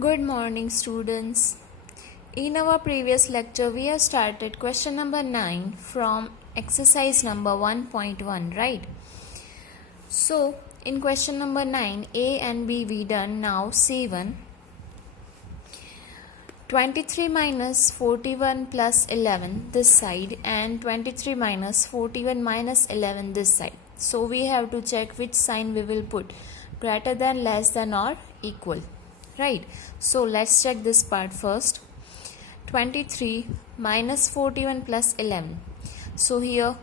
Good morning, students. In our previous lecture, we have started question number 9 from exercise number 1.1, right? So, in question number 9, A and B we done. Now, C1. 23 minus 41 plus 11 this side and 23 minus 41 minus 11 this side. So, we have to check which sign we will put, greater than, less than or equal. Right, so let's check this part first. 23 minus 41 plus 11. So here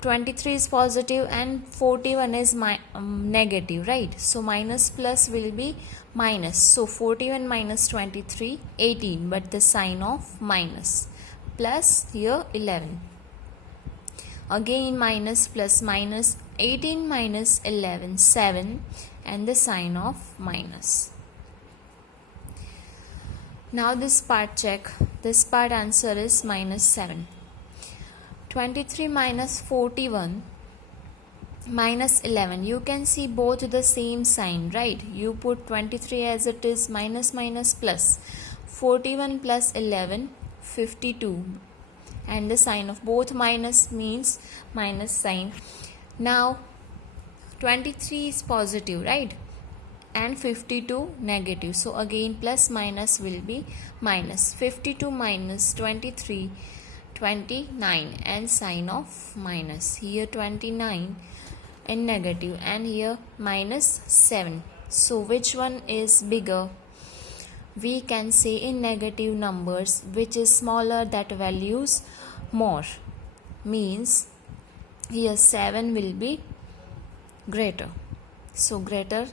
23 is positive and 41 is negative, right? So minus plus will be minus. So 41 minus 23, 18, but the sign of minus. Plus here 11. Again minus plus minus, 18 minus 11, 7, and the sign of minus. Now this part check. This part answer is minus 7. 23 minus 41 minus 11. You can see both the same sign, right? You put 23 as it is, minus minus plus. 41 plus 11, 52. And the sign of both minus means minus sign. Now 23 is positive, right? And 52 negative. So again plus minus will be minus. 52 minus 23, 29, and sign of minus. Here 29 in negative and here minus 7. So which one is bigger? We can say in negative numbers which is smaller, that values more. Means here 7 will be greater. So greater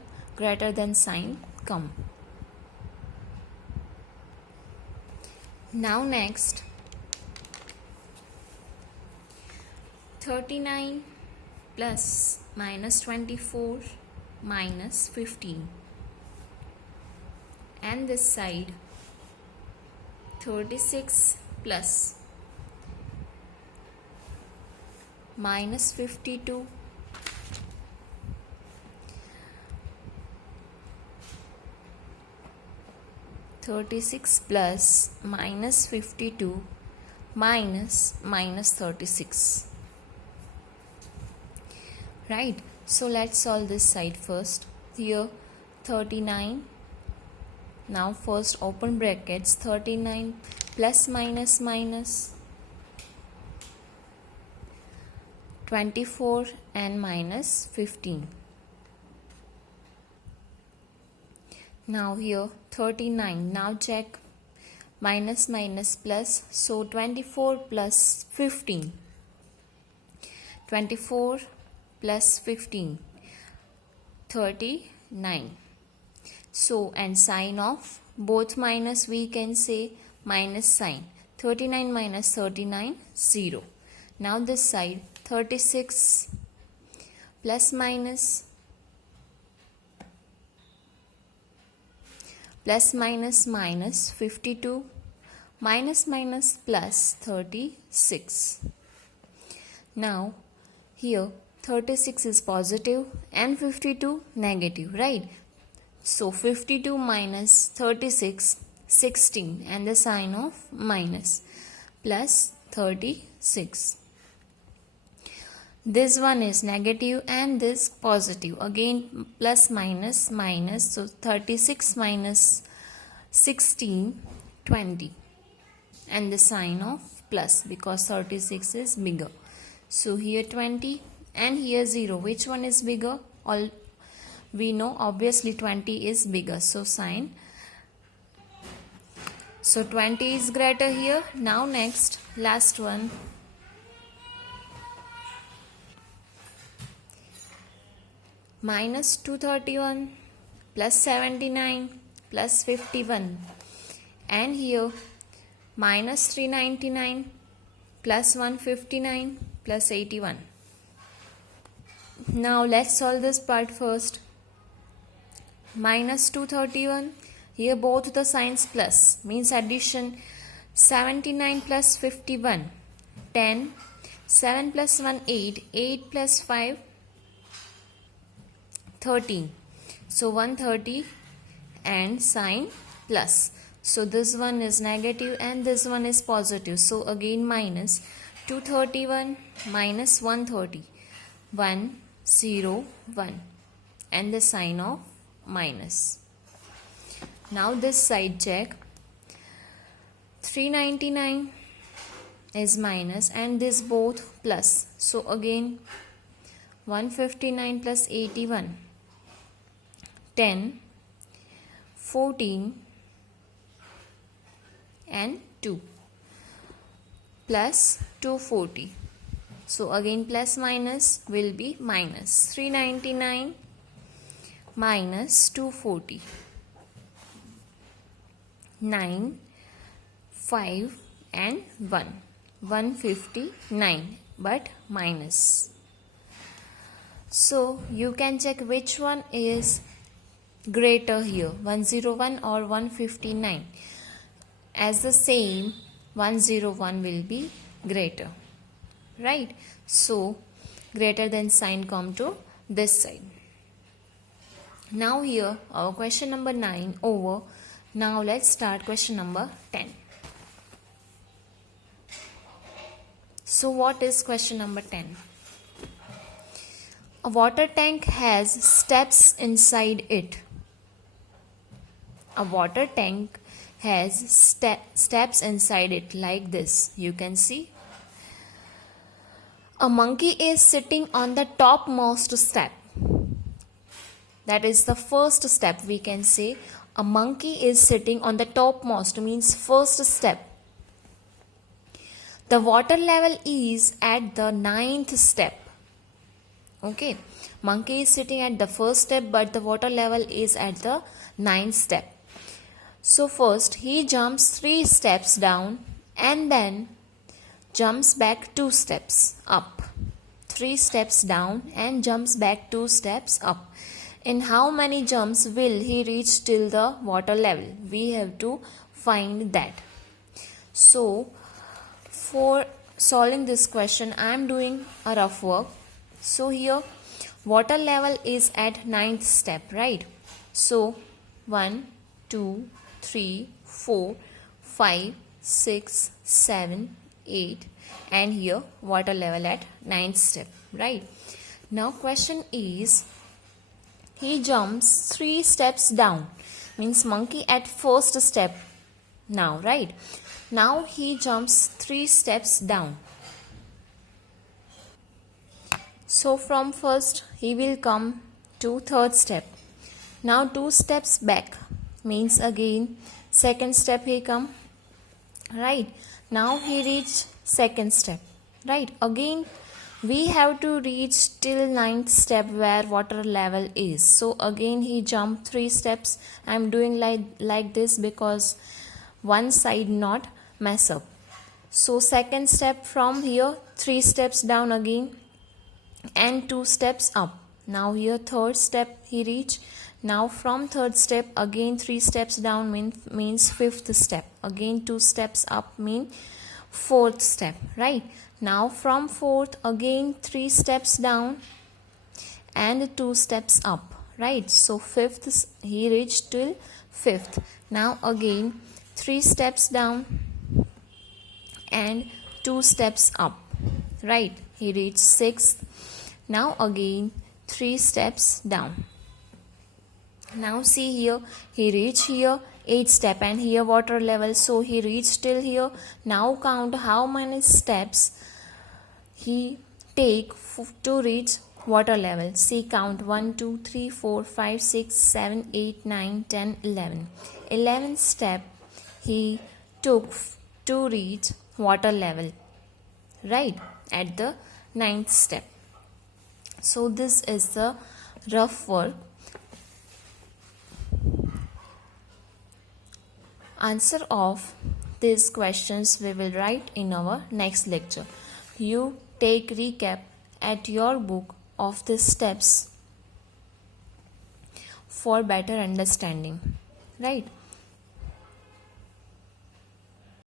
than sign come. Now next, 39 plus minus 24 minus 15, and this side 36 plus minus 52 36 plus minus 52 minus 36. Right, so let's solve this side first. Here 39. Now first open brackets, 39 plus minus minus 24 and minus 15. Now here 39. Now check minus minus plus. So 24 plus 15. 24 plus 15. 39. So and sign of both minus we can say minus sign. 39 minus 39, 0. Now this side 36 plus minus minus 52 minus minus plus 36. Now here 36 is positive and 52 negative, right? So 52 minus 36, 16, and the sign of minus, plus 36. This one is negative and this positive. Again plus minus minus. So 36 minus 16, 20. And the sign of plus because 36 is bigger. So here 20 and here 0. Which one is bigger? All we know obviously 20 is bigger. So sign. So 20 is greater here. Now next, last one. Minus 231 plus 79 plus 51, and here minus 399 plus 159 plus 81. Now let's solve this part first. Minus 231, here both the signs plus means addition. 79 plus 51, 10. 7 plus 1, 8. 8 plus 5, 13. So 130 and sign plus. So this one is negative and this one is positive. So again minus 231 minus 130. 1, 0, 1. And the sign of minus. Now this side check. 399 is minus and this both plus. So again 159 plus 81. 10, 14 and 2 plus 240. So again plus minus will be minus 399 minus 240. 9, 5 and 1. 159 but minus. So you can check which one is greater here, 101 or 159. As the same, 101 will be greater, right? So greater than sign come to this side. Now here our question number 9 over. Now let's start question number 10. So what is question number 10? A water tank has steps inside it. A water tank has steps inside it like this. You can see. A monkey is sitting on the topmost step. That is the first step, we can say. A monkey is sitting on the topmost, means first step. The water level is at the 9th step. Okay, monkey is sitting at the first step, but the water level is at the 9th step. So first he jumps 3 steps down and then jumps back 2 steps up. 3 steps down and jumps back 2 steps up. In how many jumps will he reach till the water level? We have to find that. So for solving this question, I am doing a rough work. So here water level is at 9th step, right? So 1, 2, 3, 4, 5, 6, 7, 8 and here water level at 9th step, right? Now question is, he jumps 3 steps down, means monkey at first step now, right? Now he jumps 3 steps down. So from first he will come to 3rd step. Now 2 steps back, means again 2nd step he come, right? Now he reach 2nd step, right? Again we have to reach till 9th step where water level is. So again he jumped 3 steps. I am doing like this because one side not mess up. So 2nd step from here, 3 steps down again and 2 steps up. Now here 3rd step he reach. Now from 3rd step again 3 steps down means 5th step. Again 2 steps up mean 4th step, right? Now from 4th again 3 steps down and 2 steps up, right? So 5th he reached till 5th. Now again 3 steps down and 2 steps up, right? He reached 6th. Now again 3 steps down. Now see here he reached here 8th step and here water level, so he reached till here. Now count how many steps he take to reach water level. See, count 1, 2, 3, 4, 5, 6, 7, 8, 9, 10, 11. 11th step he took to reach water level, right, at the 9th step. So this is the rough work. Answer of these questions we will write in our next lecture. You take recap at your book of the steps for better understanding, right?